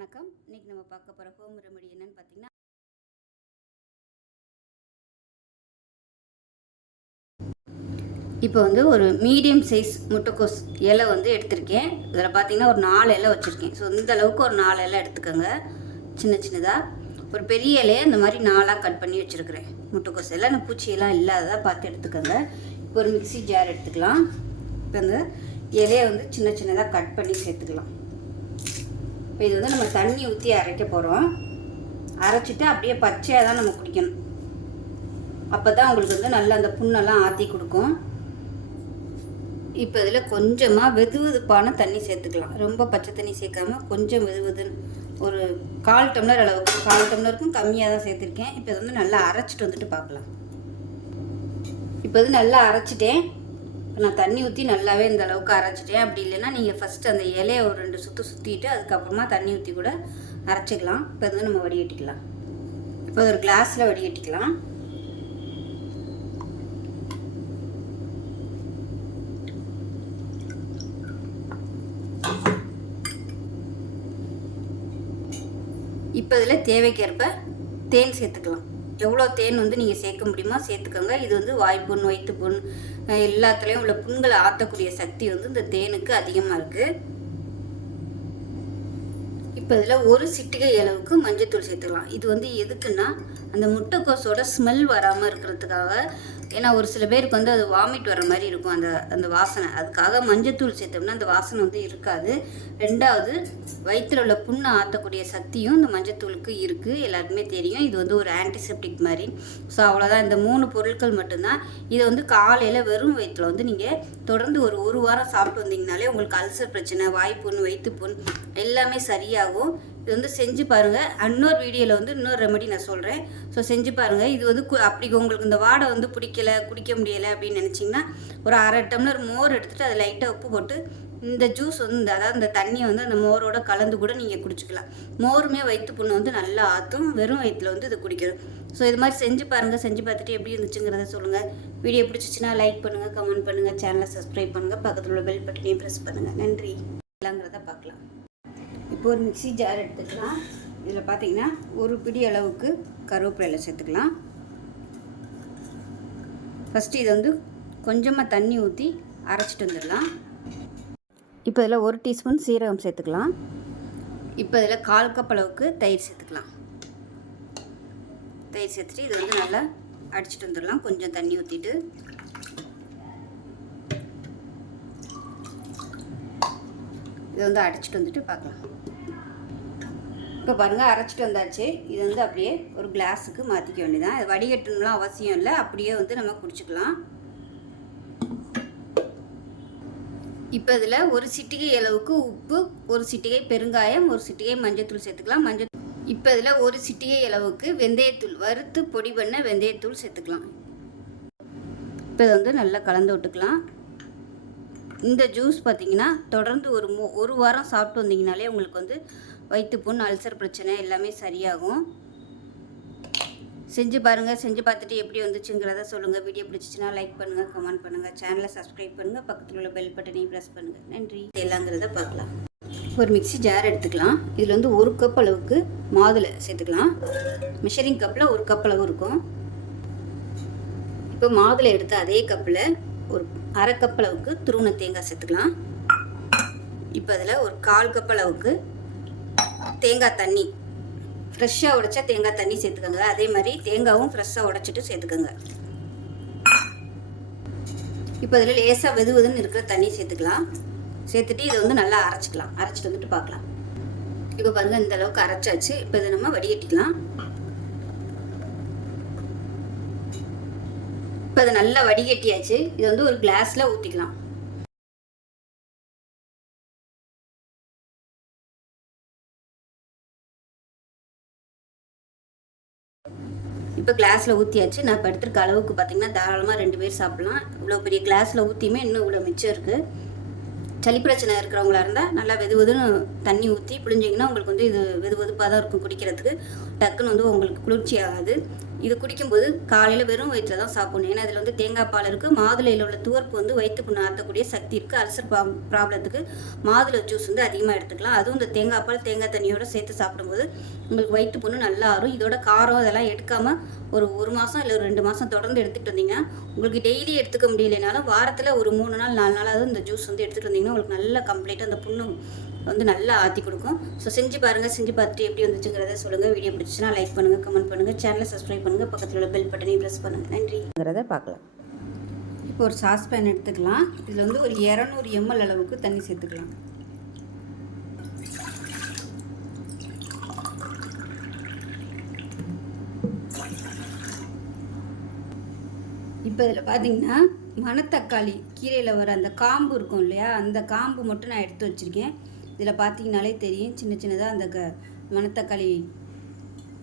வணக்கம். இன்னைக்கு நம்ம பார்க்க போகிற ஹோம் ரெமெடி என்னன்னு பார்த்தீங்கன்னா, இப்போ வந்து ஒரு மீடியம் சைஸ் முட்டைக்கோஸ் இலை வந்து எடுத்திருக்கேன். இதில் பார்த்தீங்கன்னா ஒரு 4 இலை வச்சுருக்கேன். ஸோ இந்த அளவுக்கு ஒரு 4 இலை எடுத்துக்கோங்க. சின்ன சின்னதாக ஒரு பெரிய இலையை இந்த மாதிரி 4ஆக கட் பண்ணி வச்சுருக்கிறேன். முட்டைக்கோஸ் இலை இந்த பூச்சியெல்லாம் இல்லாததாக பார்த்து எடுத்துக்கோங்க. இப்போ ஒரு மிக்ஸி ஜார் எடுத்துக்கலாம். இப்போ இந்த இலையை வந்து சின்ன சின்னதாக கட் பண்ணி சேர்த்துக்கலாம். இப்போ இது வந்து நம்ம தண்ணி ஊற்றி அரைக்க போகிறோம். அரைச்சிட்டு அப்படியே பச்சையாக தான் நம்ம குடிக்கணும். அப்போ தான் உங்களுக்கு வந்து நல்லா அந்த புண்ணெல்லாம் ஆற்றி கொடுக்கும். இப்போ இதில் கொஞ்சமாக வெதுவெதுப்பான தண்ணி சேர்த்துக்கலாம். ரொம்ப பச்சை தண்ணி சேர்க்காமல் கொஞ்சம் வெதுவெதுன்னு ஒரு 1/4 டம்ளர் அளவுக்கு, 1/4 டம்ளருக்கும் கம்மியாக தான் சேர்த்துருக்கேன். இப்போ இது வந்து நல்லா அரைச்சிட்டு வந்துட்டு பார்க்கலாம். இப்போ இது நல்லா அரைச்சிட்டேன். இப்போ நான் தண்ணி ஊற்றி நல்லாவே இந்த அளவுக்கு அரைச்சிட்டேன். அப்படி இல்லைன்னா நீங்கள் ஃபஸ்ட்டு அந்த இலையை ஒரு 2 சுற்று சுற்றிட்டு அதுக்கப்புறமா தண்ணி ஊற்றி கூட அரைச்சிக்கலாம். இப்போ இது நம்ம வடிகட்டிக்கலாம். இப்போ ஒரு கிளாஸில் வடிகட்டிக்கலாம். இப்போ இதில் தேவைக்கேற்ப தேன் சேர்த்துக்கலாம். எவ்வளோ தேன் வந்து நீங்கள் சேர்க்க முடியுமோ சேர்த்துக்கோங்க. இது வந்து வாய்ப்புண், வயிற்றுப்புண் எல்லாத்துலேயும் உள்ள புண்களை ஆற்றக்கூடிய சக்தி வந்து இந்த தேனுக்கு அதிகமாக இருக்குது. இப்போ இதில் ஒரு சிட்டிகை அளவுக்கு மஞ்சத்தூள் சேர்த்துக்கலாம். இது வந்து எதுக்குன்னா அந்த முட்டைக்கோஸோட ஸ்மெல் வராமல் இருக்கிறதுக்காக. ஏன்னா ஒரு சில பேருக்கு வந்து அது வாமிட் வர மாதிரி இருக்கும் அந்த வாசனை. அதுக்காக மஞ்சத்தூள் சேர்த்தோம்னா அந்த வாசனை வந்து இருக்காது. 2வது வயிற்றில் உள்ள புண்ணை ஆற்றக்கூடிய சக்தியும் இந்த மஞ்சத்தூளுக்கு இருக்குது. எல்லாருக்குமே தெரியும். இது வந்து ஒரு ஆன்டிசெப்டிக் மாதிரி. ஸோ அவ்வளோதான். இந்த 3 பொருட்கள் மட்டும்தான். இதை வந்து காலையில் வெறும் வயிற்றில் வந்து நீங்கள் தொடர்ந்து ஒரு வாரம் சாப்பிட்டு வந்தீங்கனாலே உங்களுக்கு அல்சர் பிரச்சனை, வாய்ப்புண், வயிற்றுப்புண் எல்லாமே சரியாகும். இது வந்து செஞ்சு பாருங்கள். இன்னொரு வீடியோவில் வந்து இன்னொரு ரெமெடி நான் சொல்கிறேன். ஸோ செஞ்சு பாருங்கள். இது வந்து அப்படி உங்களுக்கு இந்த வாடை வந்து பிடிக்கல, குடிக்க முடியலை அப்படின்னு நினச்சிங்கன்னா ஒரு 1/2 டம்ளர் மோர் எடுத்துகிட்டு அதை லைட்டாக உப்பு போட்டு இந்த ஜூஸ் வந்து அதாவது இந்த தண்ணியை வந்து அந்த மோரோட கலந்து கூட நீங்கள் குடிச்சிக்கலாம். மோருமே வயிற்று புண்ணை வந்து நல்லா ஆற்றும். வெறும் வயிற்றில் வந்து இது குடிக்கணும். ஸோ இது மாதிரி செஞ்சு பாருங்கள். செஞ்சு பார்த்துட்டு எப்படி இருந்துச்சுங்கிறத சொல்லுங்கள். வீடியோ பிடிச்சிச்சின்னா லைக் பண்ணுங்கள், கமெண்ட் பண்ணுங்கள், சேனலை சப்ஸ்கிரைப் பண்ணுங்கள், பக்கத்தில் உள்ள பெல் பட்டனையும் ப்ரெஸ் பண்ணுங்கள். நன்றி. எல்லாங்கிறத பார்க்கலாம். இப்போ ஒரு மிக்ஸி ஜார் எடுத்துக்கலாம். இதில் பார்த்தீங்கன்னா ஒரு பிடி அளவுக்கு கருவேப்பிலை சேர்த்துக்கலாம். ஃபஸ்ட்டு இதை வந்து கொஞ்சமாக தண்ணி ஊற்றி அரைச்சிட்டு வந்துடலாம். இப்போ இதில் 1 டீஸ்பூன் சீரகம் சேர்த்துக்கலாம். இப்போ இதில் 1/4 கப் அளவுக்கு தயிர் சேர்த்துக்கலாம். தயிர் சேர்த்துட்டு இதை வந்து நல்லா அடிச்சிட்டு வந்துடலாம். கொஞ்சம் தண்ணி ஊற்றிட்டு இதை வந்து அடிச்சிட்டு வந்துட்டு பார்க்கலாம். இப்போ பாருங்கள், அரைச்சிட்டு வந்தாச்சு. இது வந்து அப்படியே ஒரு கிளாஸுக்கு மாற்றிக்க வேண்டியதான். இது வடிகட்டணும்லாம் அவசியம் இல்லை. அப்படியே வந்து நம்ம குடிச்சிக்கலாம். இப்போ இதில் ஒரு சிட்டிகை அளவுக்கு உப்பு, ஒரு சிட்டிகை பெருங்காயம், ஒரு சிட்டிகை மஞ்சத்தூள் சேர்த்துக்கலாம். இப்போ இதில் ஒரு சிட்டிகை அளவுக்கு வெந்தயத்தூள், வறுத்து பொடி பண்ண வெந்தயத்தூள் சேர்த்துக்கலாம். இப்போ இதை வந்து நல்லா கலந்து விட்டுக்கலாம். இந்த ஜூஸ் பார்த்திங்கன்னா தொடர்ந்து ஒரு வாரம் சாப்பிட்டு வந்தீங்கனாலே உங்களுக்கு வந்து வயிற்றுப்புண், அல்சர் பிரச்சனை எல்லாமே சரியாகும். செஞ்சு பாருங்கள். செஞ்சு பார்த்துட்டு எப்படி வந்துச்சுங்கிறத சொல்லுங்கள். வீடியோ பிடிச்சிச்சின்னா லைக் பண்ணுங்கள், கமெண்ட் பண்ணுங்கள், சேனலை சப்ஸ்கிரைப் பண்ணுங்கள், பக்கத்தில் உள்ள பெல் பட்டனையும் ப்ரெஸ் பண்ணுங்கள். நன்றி. எல்லாங்கிறத பார்க்கலாம். ஒரு மிக்ஸி ஜார் எடுத்துக்கலாம். இதில் வந்து 1 கப் அளவுக்கு மாதுளை சேர்த்துக்கலாம். மெஷரிங் கப்பில் 1 கப் அளவு இருக்கும். இப்போ மாதுளை எடுத்து அதே கப்பில் ஒரு 1/2 கப் அளவுக்கு துருவன தேங்காய் சேர்த்துக்கலாம். இப்போ அதில் ஒரு 1/4 கப் அளவுக்கு தேங்காய் தண்ணி, ஃப்ரெஷ்ஷாக உடைச்சா தேங்காய் தண்ணி சேர்த்துக்கோங்க. அதே மாதிரி தேங்காயும் ஃப்ரெஷ்ஷாக உடைச்சிட்டு சேர்த்துக்கோங்க. இப்போ அதில் லேசாக வெதுவெதுன்னு இருக்கிற தண்ணி சேர்த்துக்கலாம். சேர்த்துட்டு இதை வந்து நல்லா அரைச்சிக்கலாம். அரைச்சிட்டு வந்துட்டு பார்க்கலாம். இப்போ பாருங்கள், இந்த அளவுக்கு அரைச்சாச்சு. இப்போ இதை நம்ம வடிகட்டிக்கலாம். இப்போ அதை நல்லா வடிகட்டியாச்சு. இதை வந்து ஒரு கிளாஸில் ஊற்றிக்கலாம். இப்போ கிளாஸில் ஊற்றியாச்சு. நான் இப்போ எடுத்துருக்க அளவுக்கு பார்த்திங்கன்னா தாராளமாக 2 பேர் சாப்பிட்லாம். இவ்வளோ பெரிய கிளாஸில் ஊற்றியுமே இன்னும் இவ்வளோ மிச்சம் இருக்குது. சளி பிரச்சனை இருக்கிறவங்களா இருந்தால் நல்லா வெதுவெதுன்னு தண்ணி ஊற்றி பிழிஞ்சிங்கன்னா உங்களுக்கு வந்து இது வெதுவெதுப்பாக தான் இருக்கும் குடிக்கிறதுக்கு. டக்குன்னு வந்து உங்களுக்கு குளிர்ச்சி ஆகாது. இது குடிக்கும்போது காலையில் வெறும் வயிற்றில் தான் சாப்பிடணும். ஏன்னா இதில் வந்து தேங்காய் பால் இருக்குது. மாதுளையில் உள்ள துவர்ப்பு வந்து வயிற்று புண்ணு ஆற்றக்கூடிய சக்தி இருக்குது. அல்சர் ப்ராப்ளத்துக்கு மாதுளை ஜூஸ் வந்து அதிகமாக எடுத்துக்கலாம். அதுவும் இந்த தேங்காய் பால் தேங்காய் தண்ணியோடு சேர்த்து சாப்பிடும்போது உங்களுக்கு வயிற்று புண்ணு நல்லா ஆறும். இதோட காரம் அதெல்லாம் எடுக்காமல் ஒரு மாதம் இல்லை ஒரு 2 மாதம் தொடர்ந்து எடுத்துகிட்டு வந்தீங்கன்னா உங்களுக்கு டெய்லி எடுத்துக்க முடியலைனாலும் வாரத்தில் ஒரு 3 நாள் 4 நாளாவது இந்த ஜூஸ் வந்து எடுத்துகிட்டு வந்தீங்கன்னா உங்களுக்கு நல்லா கம்ப்ளீட்டாக அந்த புண்ணு வந்து நல்லா ஆற்றி கொடுக்கும். ஸோ செஞ்சு பாருங்கள். செஞ்சு பார்த்துட்டு எப்படி வந்துச்சுங்கிறத சொல்லுங்கள். வீடியோ பிடிச்சிச்சுன்னா லைக் பண்ணுங்கள், கமெண்ட் பண்ணுங்கள், சேனலை சப்ஸ்கிரைப் பண்ணுங்கள், பக்கத்தில் உள்ள பெல் பட்டனையும் ப்ரெஸ் பண்ணுங்கள். நன்றிங்கிறத பார்க்கலாம். இப்போ ஒரு சாஸ்பேன் எடுத்துக்கலாம். இதில் வந்து ஒரு 200 ml அளவுக்கு தண்ணி சேர்த்துக்கலாம். இப்போ இதில் பார்த்தீங்கன்னா மணத்தக்காளி கீரையில் வர அந்த காம்பு இருக்கும் இல்லையா, அந்த காம்பு மட்டும் நான் எடுத்து வச்சுருக்கேன். இதில் பார்த்தீங்கனாலே தெரியும் சின்ன சின்னதாக அந்த மணத்தக்காளி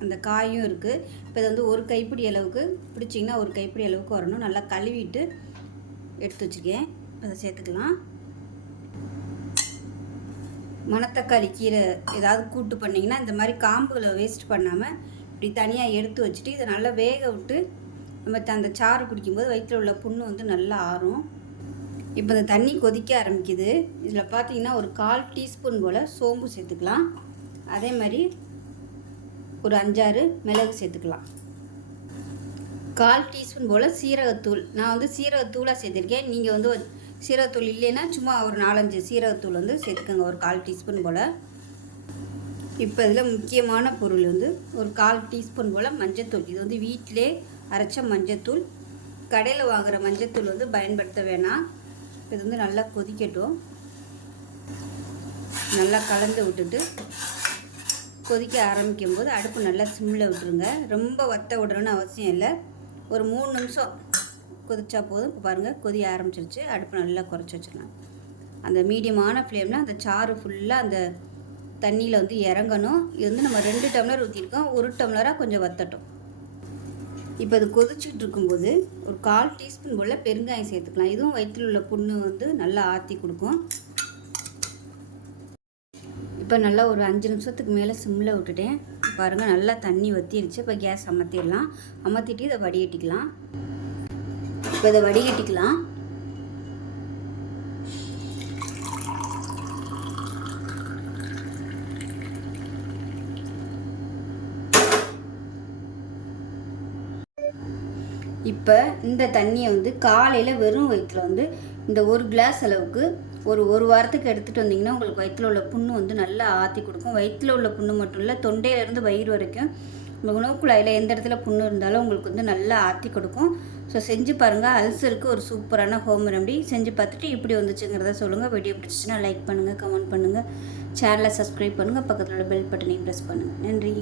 அந்த காயும் இருக்குது. இப்போ இது வந்து ஒரு கைப்பிடி அளவுக்கு பிடிச்சிங்கன்னா ஒரு கைப்பிடி அளவுக்கு வரணும். நல்லா கழுவிட்டு எடுத்து வச்சுருக்கேன். அதை சேர்த்துக்கலாம். மணத்தக்காளி கீரை ஏதாவது கூட்டு பண்ணிங்கன்னா இந்த மாதிரி காம்புகளை வேஸ்ட் பண்ணாமல் இப்படி தனியாக எடுத்து வச்சுட்டு இதை நல்லா வேக விட்டு நம்ம அந்த சாறு குடிக்கும்போது வயிற்றில் உள்ள புண்ணு வந்து நல்லா ஆறும். இப்போ இந்த தண்ணி கொதிக்க ஆரம்பிக்குது. இதில் பார்த்தீங்கன்னா ஒரு 1/4 டீஸ்பூன் போல் சோம்பு சேர்த்துக்கலாம். அதே மாதிரி ஒரு 5-6 மிளகு சேர்த்துக்கலாம். 1/4 டீஸ்பூன் போல் சீரகத்தூள். நான் வந்து சீரகத்தூளாக சேர்த்துருக்கேன். நீங்கள் வந்து சீரகத்தூள் இல்லைன்னா சும்மா ஒரு 4-5 சீரகத்தூள் வந்து சேர்த்துக்கோங்க, ஒரு 1/4 டீஸ்பூன் போல். இப்போ இதில் முக்கியமான பொருள் வந்து ஒரு 1/4 டீஸ்பூன் போல் மஞ்சத்தூள். இது வந்து வீட்டிலே அரைச்ச மஞ்சத்தூள். கடையில் வாங்குகிற மஞ்சத்தூள் வந்து பயன்படுத்த வேணாம். இது வந்து நல்லா கொதிக்கட்டும். நல்லா கலந்து விட்டுட்டு கொதிக்க ஆரம்பிக்கும் போது அடுப்பு நல்லா சிம்மில் விட்டுருங்க. ரொம்ப வத்த விடணும்னு அவசியம் இல்லை. ஒரு 3 நிமிஷம் கொதிச்சா போதும். இப்போ பாருங்கள் கொதிய ஆரம்பிச்சிருச்சு. அடுப்பு நல்லா குறைச்சி வச்சிடலாம். அந்த மீடியமான ஃப்ளேமில் அந்த சாறு ஃபுல்லாக அந்த தண்ணியில் வந்து இறங்கணும். இது வந்து நம்ம 2 டம்ளர் ஊற்றிருக்கோம். 1 டம்ளராக கொஞ்சம் வத்தட்டும். இப்போ இது கொதிச்சுட்டு இருக்கும்போது ஒரு 1/4 டீஸ்பூன் போல் பெருங்காயம் சேர்த்துக்கலாம். இதுவும் வயிற்றில் உள்ள புண்ணு வந்து நல்லா ஆற்றி கொடுக்கும். இப்போ நல்லா ஒரு 5 நிமிஷத்துக்கு மேலே சிம்மில் விட்டுட்டேன். பாருங்கள் நல்லா தண்ணி வற்றிருச்சு. இப்போ கேஸ் அமர்த்திடலாம். அமர்த்திட்டு இதை வடிகட்டிக்கலாம். இப்போ இதை வடிகட்டிக்கலாம். இப்போ இந்த தண்ணியை வந்து காலையில் வெறும் வயிற்றில் வந்து இந்த 1 கிளாஸ் அளவுக்கு ஒரு வாரத்துக்கு எடுத்துகிட்டு வந்தீங்கன்னா உங்களுக்கு வயிற்றில் உள்ள புண்ணு வந்து நல்லா ஆற்றி கொடுக்கும். வயிற்றில் உள்ள புண்ணு மட்டும் இல்லை, தொண்டையிலேருந்து வயிறு வரைக்கும் உங்கள் உணவு குழாயில் எந்த இடத்துல புண்ணு இருந்தாலும் உங்களுக்கு வந்து நல்லா ஆற்றி கொடுக்கும். ஸோ செஞ்சு பாருங்கள். அல்சருக்கு ஒரு சூப்பரான ஹோம் ரெமடி. செஞ்சு பார்த்துட்டு இப்படி வந்துச்சுங்கிறத சொல்லுங்கள். வீடியோ பிடிச்சிச்சுன்னா லைக் பண்ணுங்கள், கமெண்ட் பண்ணுங்கள், சேனலை சப்ஸ்கிரைப் பண்ணுங்கள், பக்கத்தில் உள்ள பெல் பட்டனையும் ப்ரெஸ் பண்ணுங்கள். நன்றி.